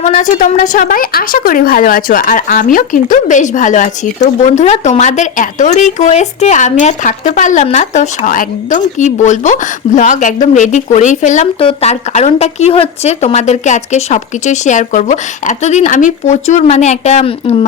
কেমন আছো তোমরা সবাই? আশা করি ভালো আছো, আর আমিও কিন্তু বেশ ভালো আছি। তো বন্ধুরা, তোমাদের এত রিকোয়েস্টে আমি আর থাকতে পারলাম না, তো একদম কি বলব ব্লগ একদম রেডি করেই ফেললাম। তো তার কারণটা কি হচ্ছে, তোমাদেরকে আজকে সব কিছুই শেয়ার করব। এতদিন আমি প্রচুর মানে একটা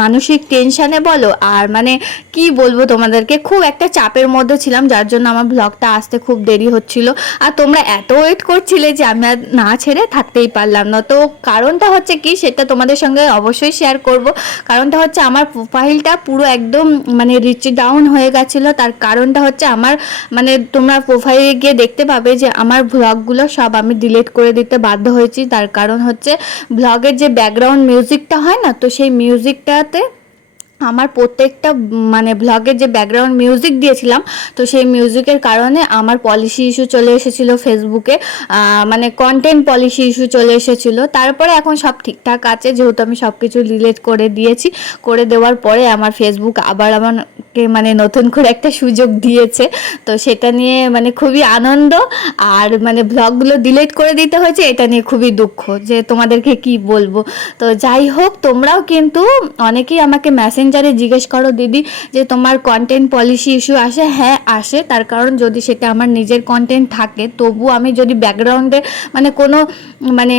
মানসিক টেনশানে বলো, আর মানে কি বলব তোমাদেরকে, খুব একটা চাপের মধ্যে ছিলাম, যার জন্য আমার ব্লগটা আসতে খুব দেরি হচ্ছিল। আর তোমরা এত ওয়েট করছিলে যে আমি আর না ছেড়ে থাকতেই পারলাম না। তো কারণটা হচ্ছে কি সেটা তোমাদের সঙ্গে অবশ্যই শেয়ার করব। কারণটা হচ্ছে আমার প্রোফাইলটা পুরো একদম মানে রিচ ডাউন হয়ে গেছিল। তার কারণটা হচ্ছে আমার মানে তোমরা প্রোফাইলে গিয়ে দেখতে পাবে যে আমার ভ্লগগুলো সব আমি ডিলিট করে দিতে বাধ্য হয়েছি। তার কারণ হচ্ছে ব্লগের যে ব্যাকগ্রাউন্ড মিউজিকটা হয় না, তো সেই মিউজিকটাতে আমার প্রত্যেকটা মানে ব্লগের যে ব্যাকগ্রাউন্ড মিউজিক দিয়েছিলাম, তো সেই মিউজিকের কারণে আমার পলিসি ইস্যু চলে এসেছিল ফেসবুকে মানে কন্টেন্ট পলিসি ইস্যু চলে এসেছিল। তারপরে এখন সব ঠিকঠাক আছে, যেহেতু আমি সব কিছু রিলেট করে দিয়েছি, করে দেওয়ার পরে আমার ফেসবুক আবার আমাকে মানে নতুন করে একটা সুযোগ দিয়েছে। তো সেটা নিয়ে মানে খুবই আনন্দ, আর মানে ব্লগগুলো ডিলিট করে দিতে হয়েছে, এটা নিয়ে খুবই দুঃখ, যে তোমাদেরকে কি বলব? তো যাই হোক, তোমরাও কিন্তু অনেকেই আমাকে মেসেঞ্জারে জিজ্ঞেস করো, দিদি, যে তোমার কন্টেন্ট পলিসি ইস্যু আসে? হ্যাঁ আসে। তার কারণ যদি সেটা আমার নিজের কন্টেন্ট থাকে, তবু আমি যদি ব্যাকগ্রাউন্ডে মানে কোনো মানে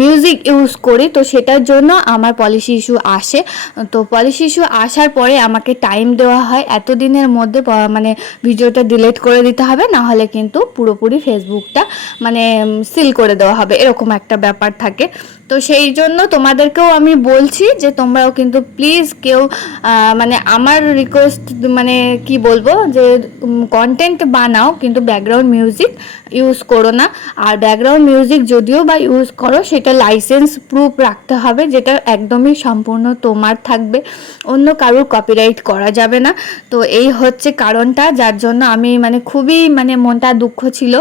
মিউজিক ইউজ করি, তো সেটার জন্য আমার পলিসি ইস্যু আসে। তো পলিসি ইস্যু আসার পরে আমাকে টাইম দেওয়া হয়। এতদিনের মধ্যে মানে ভিডিওটা ডিলিট করে দিতে হবে, না হলে কিন্তু পুরোপুরি ফেসবুকটা মানে সিল করে দেওয়া হবে। এরকম একটা ব্যাপার থাকে। তো সেই জন্য তোমাদেরকেও আমি বলছি যে তোমরাও কিন্তু প্লিজ কেউ মানে আমার রিকোয়েস্ট মানে কি বলব, যে কন্টেন্ট বানাও, কিন্তু ব্যাকগ্রাউন্ড মিউজিক ইউজ করো না। আর ব্যাকগ্রাউন্ড মিউজিক যদিও বা ইউজ করো, সেটা লাইসেন্স প্রুফ রাখতে হবে, যেটা একদমই সম্পূর্ণ তোমার থাকবে। অন্য কারোর কপিরাইট করা যাবে না। তো এই হচ্ছে কারণটা, যার জন্য আমি মানে খুবই মানে মনটা দুঃখ ছিল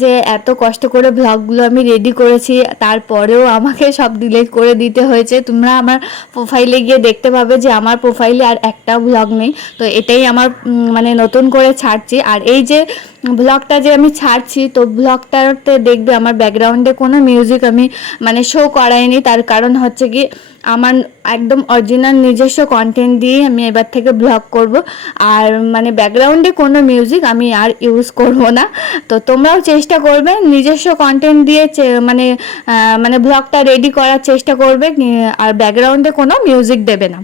যে, এত কষ্ট করে ব্লগগুলো আমি রেডি করেছি। তারপরেও আমাকে সব ডিলেট করে দিতে হয়েছে। তোমরা আমার প্রোফাইলে গিয়ে দেখতে পাবে যে, আমার প্রোফাইলে আর একটা ব্লগ নেই। তো এটাই আমার মানে নতুন করে ছাড়ছি। আর এই যে ব্লগটা যে আমি ছাড়ছি, তো ব্লগটাতে দেখবে আমার ব্যাকগ্রাউন্ডে কোনো মিউজিক আমি মানে শো করাইনি। তার কারণ হচ্ছে কি, আমার একদম অরিজিনাল নিজস্ব কন্টেন্ট দিয়ে আমি এবার থেকে ব্লগ করব। আর মানে ব্যাকগ্রাউন্ডে কোনো মিউজিক আমি আর ইউজ করব না। তো তোমরাও চেষ্টা করবে, নিজস্ব কন্টেন্ট দিয়ে মানে মানে ব্লগটা রেডি করার চেষ্টা করবে। আর ব্যাকগ্রাউন্ডে কোনো মিউজিক দেবে না।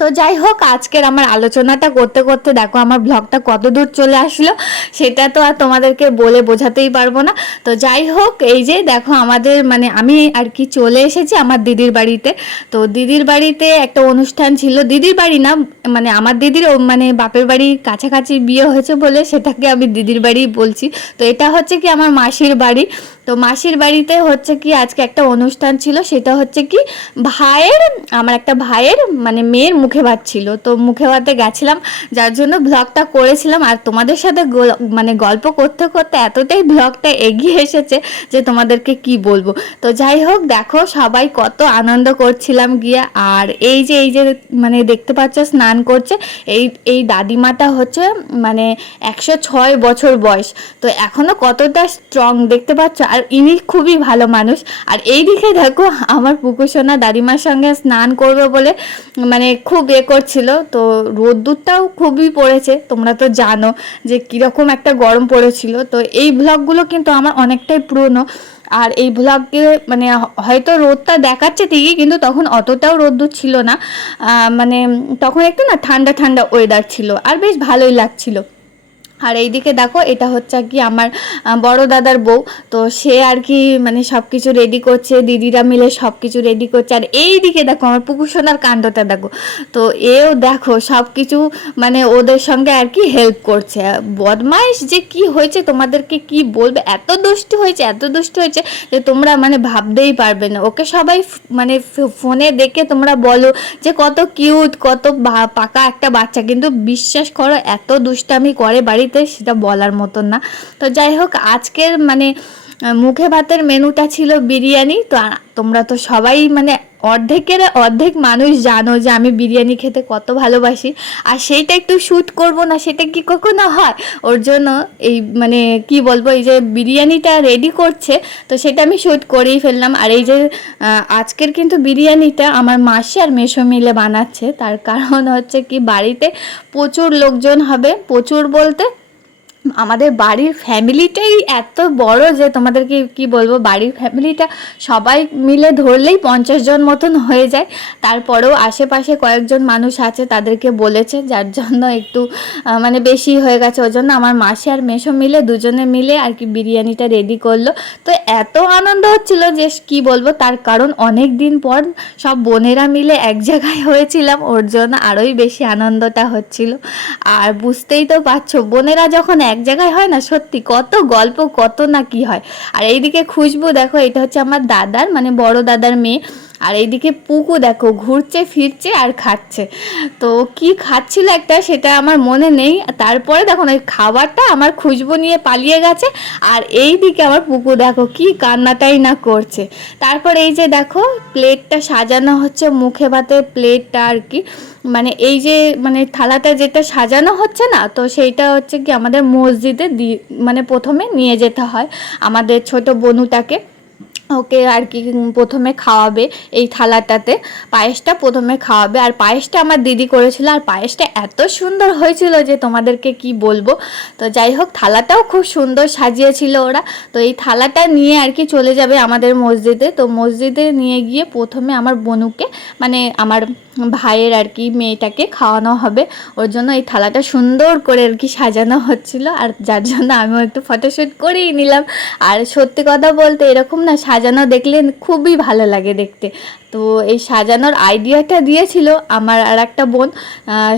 তো যাই হোক, আজকের আমার আলোচনাটা করতে করতে দেখো আমার ব্লগটা কত দূর চলে আসলো, সেটা তো আর তোমাদেরকে বলে বোঝাতেই পারব না। তো যাই হোক, এই যে দেখো আমাদের মানে আমি আর কি চলে এসেছি আমার দিদির বাড়িতে। তো দিদির বাড়িতে একটা অনুষ্ঠান ছিল, দিদির বাড়ি না মানে আমার দিদির মানে বাপের বাড়ির কাছাকাছি বিয়ে হয়েছে বলে সেটাকে আমি দিদির বাড়ি বলছি। তো এটা হচ্ছে কি আমার মাসির বাড়ি। তো মাসির বাড়িতে হচ্ছে কি আজকে একটা অনুষ্ঠান ছিল, সেটা হচ্ছে কি ভাইয়ের, আমার একটা ভাইয়ের মানে মেয়ের মুখে ভাত ছিল। তো মুখে ভাতে গেছিলাম, যার জন্য ব্লগটা করেছিলাম। আর তোমাদের সাথে মানে গল্প করতে করতে এতটাই ব্লগটা এগিয়ে এসেছে যে তোমাদেরকে কি বলব। তো যাই হোক, দেখো সবাই কত আনন্দ করছিলাম গিয়ে। আর এই যে এই যে মানে দেখতে পাচ্ছ স্নান করছে, এই এই দাদিমাটা হচ্ছে মানে একশো ছয় বছর বয়স। তো এখনও কতটা স্ট্রং দেখতে পাচ্ছ? আর ইনি খুবই ভালো মানুষ। আর এই দিকে দেখো, আমার পুকুসোনা দাদিমার সঙ্গে স্নান করবে বলে মানে খুব এ করছিল। তো রোদ্দুরটাও খুবই পড়েছে, তোমরা তো জানো যে কীরকম একটা গরম পড়েছিল। তো এই ব্লগগুলো কিন্তু আমার অনেকটাই পুরনো। আর এই ব্লগে মানে হয়তো রোদটা দেখাচ্ছে ঠিকই, কিন্তু তখন অতটাও রোদ্দুর ছিল না। মানে তখন একটু না ঠান্ডা ঠান্ডা ওয়েদার ছিল। আর বেশ ভালোই লাগছিল। আর এইদিকে দেখো, এটা হচ্ছে কি আমার বড় দাদার বউ। তো সে আর কি মানে সব কিছু রেডি করছে, দিদিরা মিলে সব কিছু রেডি করছে। আর এই দিকে দেখো, আমার পুকুর সোনার কাণ্ডটা দেখো। তো এও দেখো সব কিছু মানে ওদের সঙ্গে আর কি হেল্প করছে। বদমাইশ যে কি হয়েছে, তোমাদেরকে কি বলবে? এত দুষ্টু হয়েছে, এত দুষ্টু হয়েছে যে তোমরা মানে ভাবতেই পারবে না। ওকে সবাই মানে ফোনে দেখে তোমরা বলো যে কত কিউট কত পাকা একটা বাচ্চা। কিন্তু বিশ্বাস করো, এত দুষ্টামি করে বাড়িতে সেটা বলার মতন না। তো যাই হোক আজকের মানে মুখে ভাতের মেনুটা ছিল বিরিয়ানি। তো তোমরা তো সবাই মানে অর্ধেকের অর্ধেক মানুষ জানো যে আমি বিরিয়ানি খেতে কত ভালোবাসি। আর সেইটা একটু শ্যুট করব না, সেটা কি কখনো হয়? ওর জন্য এই মানে কি বলব, এই যে বিরিয়ানিটা রেডি করছে, তো সেটা আমি শ্যুট করেই ফেললাম। আর এই যে আজকের কিন্তু বিরিয়ানিটা আমার মাসি আর মেশো মিলে বানাচ্ছে। তার কারণ হচ্ছে কি, বাড়িতে প্রচুর লোকজন হবে, প্রচুর বলতে আমাদের বাড়ির ফ্যামিলিটাই এত বড় যে তোমাদেরকে কি বলব? বাড়ির ফ্যামিলিটা সবাই মিলে ধরলেই পঞ্চাশ জন মতন হয়ে যায়। তারপরেও আশেপাশে কয়েকজন মানুষ আছে, তাদেরকে বলেছে, যার জন্য একটু মানে বেশি হয়ে গেছে। ওই জন্য আমার মাসি আর মেশো মিলে দুজনে মিলে আর কি বিরিয়ানিটা রেডি করল। তো এত আনন্দ হচ্ছিল যে কি বলব? তার কারণ অনেক দিন পর সব বোনেরা মিলে এক জায়গায় হয়েছিলাম, ওর জন্য আরোই বেশি আনন্দটা হচ্ছিল। আর বুঝতেই তো পারছ, বোনেরা যখন এক জায়গায় হয় না, সত্যি। কত গল্প, কত না কি হয়। আর এইদিকে খুশবু, দেখো, এটা হচ্ছে আমার দাদার মানে বড় দাদার মেয়ে। আর এইদিকে পুকু দেখো ঘুরছে, ফিরছে আর খাচ্ছে। তো কি খাচ্ছিল একটা সেটা আমার মনে নেই। তারপরে দেখো ওই খাবারটা আমার খুশবু নিয়ে পালিয়ে গেছে। আর এই দিকে আমার পুকু দেখো কি কান্নাটাই না করছে। তারপর এই যে দেখো, প্লেটটা সাজানো হচ্ছে, মুখে ভাতের প্লেটটা আর কি। মানে এই যে মানে থালাটা যেটা সাজানো হচ্ছে না, তো সেইটা হচ্ছে কি আমাদের মসজিদে মানে প্রথমে নিয়ে যেতে হয় আমাদের ছোট বনুটাকে। ওকে আর কি প্রথমে খাওয়াবে এই থালাটাতে। পায়েসটা প্রথমে খাওয়াবে। আর পায়েসটা আমার দিদি করেছিল। আর পায়েসটা এত সুন্দর হয়েছিল যে তোমাদেরকে কি বলব? তো যাই হোক, থালাটাও খুব সুন্দর সাজিয়েছিল ওরা। তো এই থালাটা নিয়ে আর কি চলে যাবে আমাদের মসজিদে। তো মসজিদে নিয়ে গিয়ে প্রথমে আমার বনুকে মানে আমার ভাইয়ের আর কি মেয়েটাকে খাওয়ানো হবে। ওর জন্য এই থালাটা সুন্দর করে আর কি সাজানো হচ্ছিল। আর যার জন্য আমিও একটু ফটোশ্যুট করেই নিলাম। আর সত্যি কথা বলতে এরকম না সাজানো দেখলে খুবই ভালো লাগে দেখতে। তো এই সাজানোর আইডিয়াটা দিয়েছিল আমার আর একটা বোন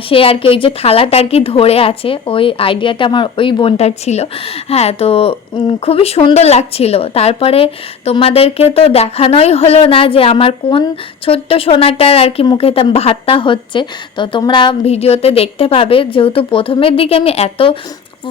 সে আর কি ওই যে থালাটা আর কি ধরে আছে, ওই আইডিয়াটা আমার ওই বোনটার ছিল। হ্যাঁ তো খুবই সুন্দর লাগছিল। তারপরে তোমাদেরকে তো দেখানোই হলো না যে আমার কোন ছোট্ট সোনাটার আর কি মুখে ভাতটা হচ্ছে। তো তোমরা ভিডিওতে দেখতে পাবে, যেহেতু প্রথমের দিকে আমি এত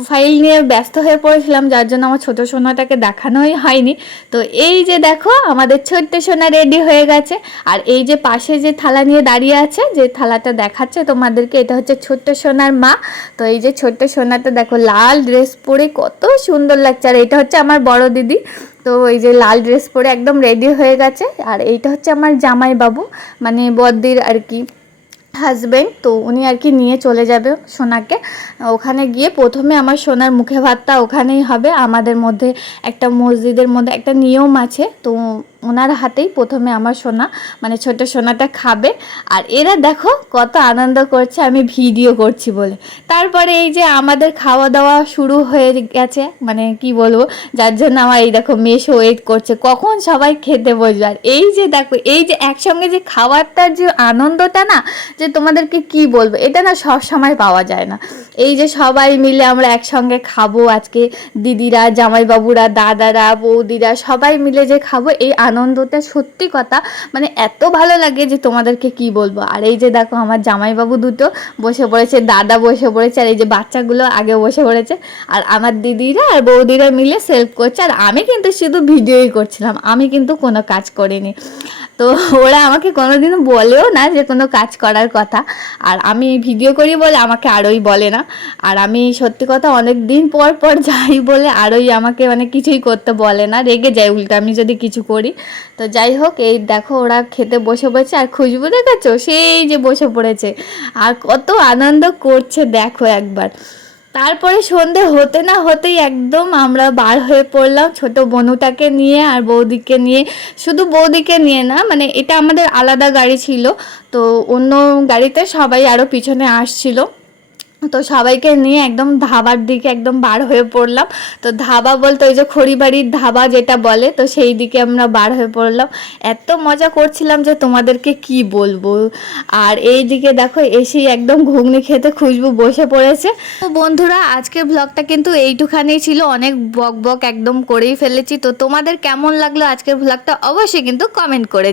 ফাইল নিয়ে ব্যস্ত হয়ে পড়েছিলাম, যার জন্য আমার ছোট সোনাটাকে দেখানোই হয়নি। তো এই যে দেখো, আমাদের ছোট্ট সোনা রেডি হয়ে গেছে। আর এই যে পাশে যে থালা নিয়ে দাঁড়িয়ে আছে, যে থালাটা দেখাচ্ছে তোমাদেরকে, এটা হচ্ছে ছোট্ট সোনার মা। তো এই যে ছোট্ট সোনাটা দেখো, লাল ড্রেস পরে কত সুন্দর লাগছে। আর এটা হচ্ছে আমার বড় দিদি। তো এই যে লাল ড্রেস পরে একদম রেডি হয়ে গেছে। আর এইটা হচ্ছে আমার জামাই বাবু মানে বদ্দির আর কি হাজবেন্ড তো উনি আর কি নিয়ে চলে যাবে সোনাকে। ওখানে গিয়ে প্রথমে আমার সোনার মুখে ভাতটা ওখানেই হবে। আমাদের মধ্যে একটা মসজিদের মধ্যে একটা নিয়ম আছে। তো ওনার হাতেই প্রথমে আমার সোনা মানে ছোট সোনাটা খাবে। আর এরা দেখো কত আনন্দ করছে, আমি ভিডিও করছি বলে। তারপরে এই যে আমাদের খাওয়া দাওয়া শুরু হয়ে গেছে মানে কি বলব, যার জন্য আমার এই দেখো মেশো ওয়েট করছে, কখন সবাই খেতে বসবে? আর এই যে দেখো, এই যে একসঙ্গে যে খাওয়ারটার যে আনন্দটা না, যে তোমাদেরকে কি বলব, এটা না সব সময় পাওয়া যায় না। এই যে সবাই মিলে আমরা একসঙ্গে খাব আজকে, দিদিরা, জামাইবাবুরা, দাদারা, বৌদিরা সবাই মিলে যে খাব, এই আনন্দটা সত্যি কথা মানে এত ভালো লাগে যে তোমাদেরকে কি বলব। আর এই যে দেখো আমার জামাইবাবু দুটো বসে পড়েছে, দাদা বসে পড়েছে, আর এই যে বাচ্চাগুলো আগে বসে পড়েছে। আর আমার দিদিরা আর বৌদিরা মিলে সেলফ করছে, আর আমি কিন্তু শুধু ভিডিওই করছিলাম, আমি কিন্তু কোনো কাজ করিনি। তো ওরা আমাকে কোনোদিনও বলেও না যে কোনো কাজ করার কথা। আর আমি ভিডিও করি বলে আমাকে আরোই বলে না। আর আমি সত্যি কথা অনেক দিন পর পর যাই বলে আরোই আমাকে মানে কিছুই করতে বলে না। রেগে যায় উল্টো, আমি যদি কিছু করি। তো যাই হোক, এই দেখো ওরা খেতে বসে পড়েছে আর খুশবু দেখেছ সেই যে বসে পড়েছে। আর কত আনন্দ করছে দেখো একবার। তারপরে সন্ধে হতে না হতেই একদম আমরা বার হয়ে পড়লাম ছোট বনুটাকে নিয়ে আর বৌদিকে নিয়ে। শুধু বৌদিকে নিয়ে না মানে এটা আমাদের আলাদা গাড়ি ছিল, তো অন্য গাড়িতে সবাই আরও পিছনে আসছিল। তো সবাইকে নিয়ে একদম ধাবার দিকে একদম বার হয়ে পড়লাম। তো ধাবা বলতে ওই যে খড়িবাড়ির ধাবা যেটা বলে, তো সেই দিকে আমরা বার হয়ে পড়লাম। এত মজা করছিলাম যে তোমাদেরকে কি বলব? আর এই দিকে দেখো এসেই একদম ঘুগনি খেতে খুশবু বসে পড়েছে। তো বন্ধুরা, আজকের ব্লগটা কিন্তু এইটুখানি ছিল। অনেক বক বক একদম করেই ফেলেছি। তো তোমাদের কেমন লাগল আজকের ব্লগটা অবশ্যই কিন্তু কমেন্ট করে